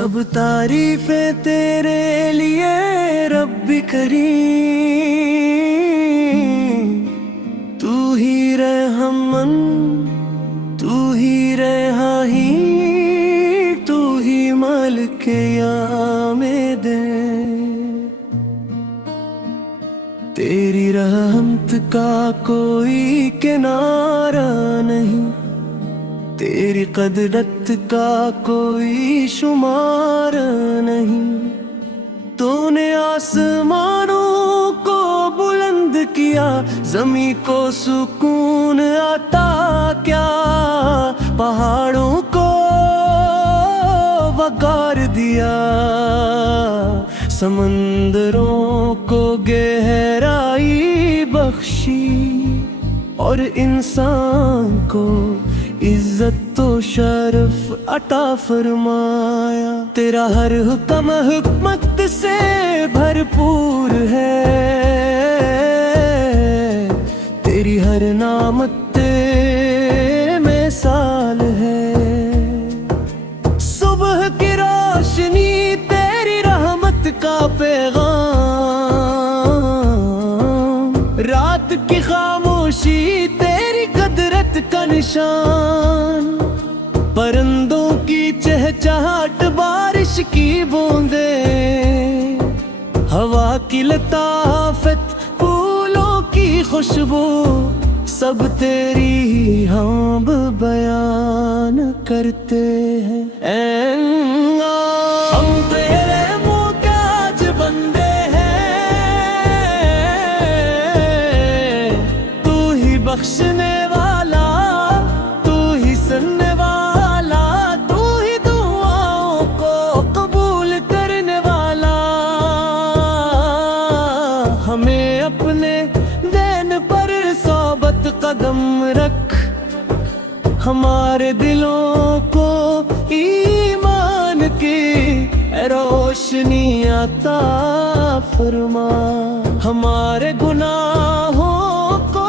सब तारीफें तेरे लिए रब्बी करीम। तू ही रहमन, तू ही रहाही, तू ही मालिक यामिद। तेरी रहमत का कोई किनारा नहीं, तेरी कदरत का कोई शुमार नहीं। तूने आसमानों को बुलंद किया, ज़मीं को सुकून आता क्या, पहाड़ों को वकार दिया, समंदरों को गहराई बख्शी, और इंसान को इज्जत तो शरफ अता फरमाया। तेरा हर हुक्म हिकमत से भरपूर है, तेरी हर नामत मिसाल है। सुबह की रोशनी तेरी रहमत का पैगाम, रात की खामोशी तेरी कदरत का निशान। परिंदों की चहचहाट, बारिश की बूंदें, हवा की लताफत, फूलों की खुशबू, सब तेरी ही हम बयान करते हैं। हम तेरे मोहताज बंदे हैं, तू ही बख्शने वाला, तू ही सुनने वाला, तू ही दुआओं को कबूल करने वाला। हमें अपने देन पर सोबत कदम रख, हमारे दिलों को ईमान की रोशनी अता फरमा। हमारे गुनाहों को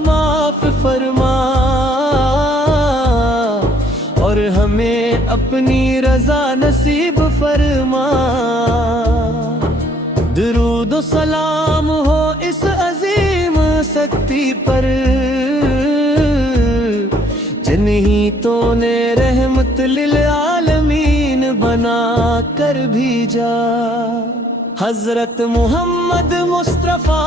माफ फरमा, और हमें अपनी रजा नसीब फरमा। दुरूद सलाम हो इस अजीम शक्ति पर, जिन्हीं तो ने रहमत लिल आलमीन बना कर भेजा। हजरत मोहम्मद मुस्तफा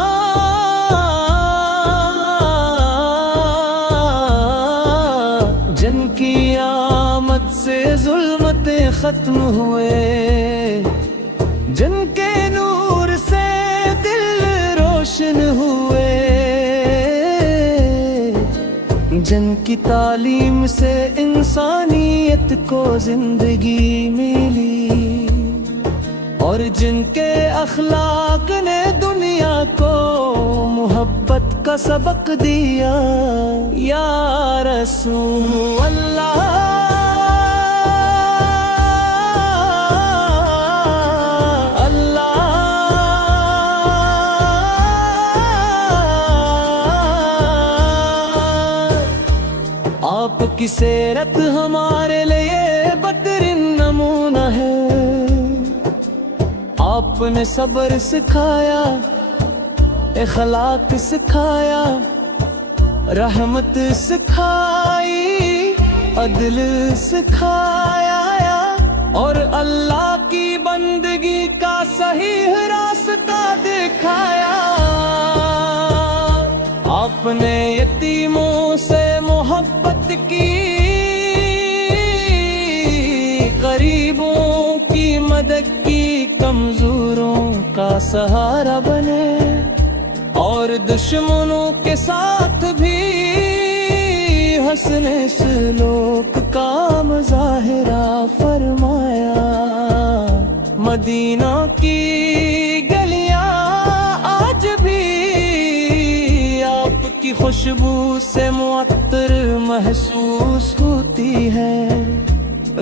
जिनकी आमद से जुल्मतें खत्म हुए, जिनके नूर से दिल रोशन हुए, जिनकी तालीम से इंसानियत को जिंदगी मिली, और जिनके अखलाक ने दुनिया को मोहब्बत का सबक दिया। या रसूल अल्लाह, आपकी सीरत हमारे लिए बदरिन नमूना है। आपने सब्र सिखाया, इखलाक सिखाया, रहमत सिखाई, अदल सिखाया, और अल्लाह की बंदगी का सही रास्ता दिखाया। आपने यतीमों से मोहब्बत की, गरीबों की मदद की, कमजोरों का सहारा बने, और दुश्मनों के साथ भी हंसने सलूक का मुजाहिरा फरमाया। मदीना की गलियां आज भी आपकी खुशबू से मुअत्तर महसूस होती है।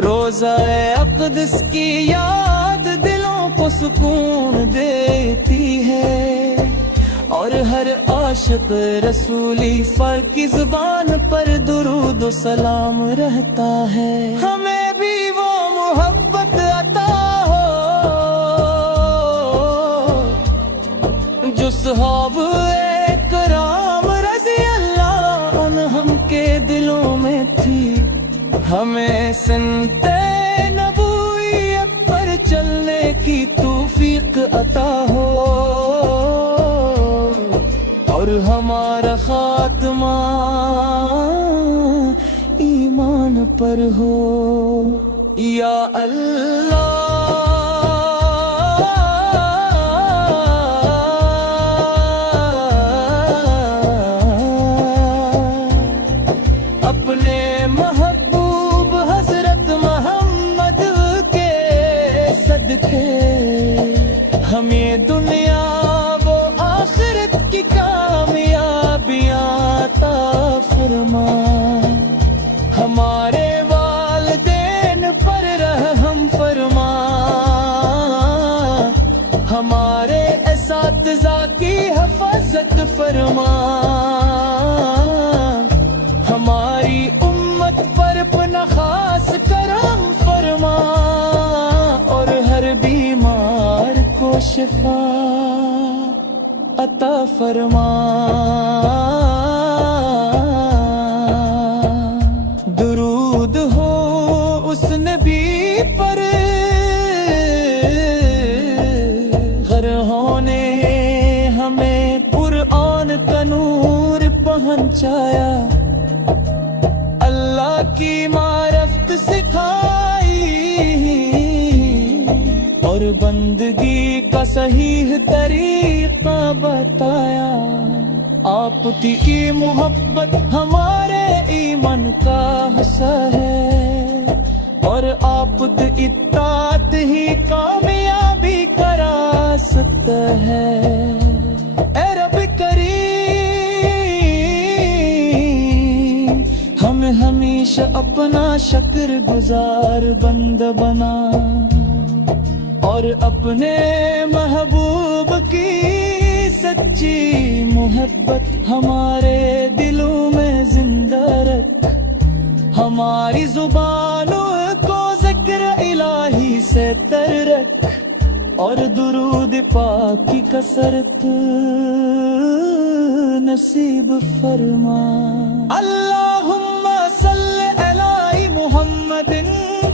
रोज़ा-ए अक़दस की याद दिलों को सुकून देती है, और हर आशिक रसूली फर की जुबान पर दुरूद व सलाम रहता है। हमें भी वो मोहब्बत अता असहाब करام रज़ी अल्लाह अन्हुम के दिलों में थी, हमें सुनते नबूयत पर चलने की तौफीक अता हो, और हमारा खात्मा ईमान पर हो। या अल्लाह अपने महबूब हजरत मोहम्मद के सदके हमें दुनिया वो आखिरत की कामयाबियां अता फरमा, हमारे वालिदैन पर रहम फरमा, हमारे असातिज़ा की हिफाजत फरमा, हमारी उम्मत पर अपना खास करम फरमा, और हर बीमार को शिफा अता फरमा। दुरूद हो उस नबी पर गरहों ने हमें कुरान का नूर पहुंचाया, अल्लाह की मारफत सिखाई, और बंदगी का सही तरीका बताया। आपकी की मोहब्बत हमारे ईमान का हिस्सा है, और आपकी इत्तात ही कामयाबी का रास्ता है। ए रब करीम हमें हमेशा अपना शुक्र गुजार बंदा बना, और अपने महबूब की सच्ची मोहब्बत हमारे दिलों में जिंदा रख, हमारी जुबानों को ज़िक्र इलाही से तर रख, और दुरूद पाक की कसरत नसीब फरमा। अल्लाहुम्मा सल्लि अला मुहम्मदिन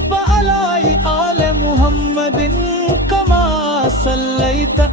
व अला आले मुहम्मदिन कमा सल्लैता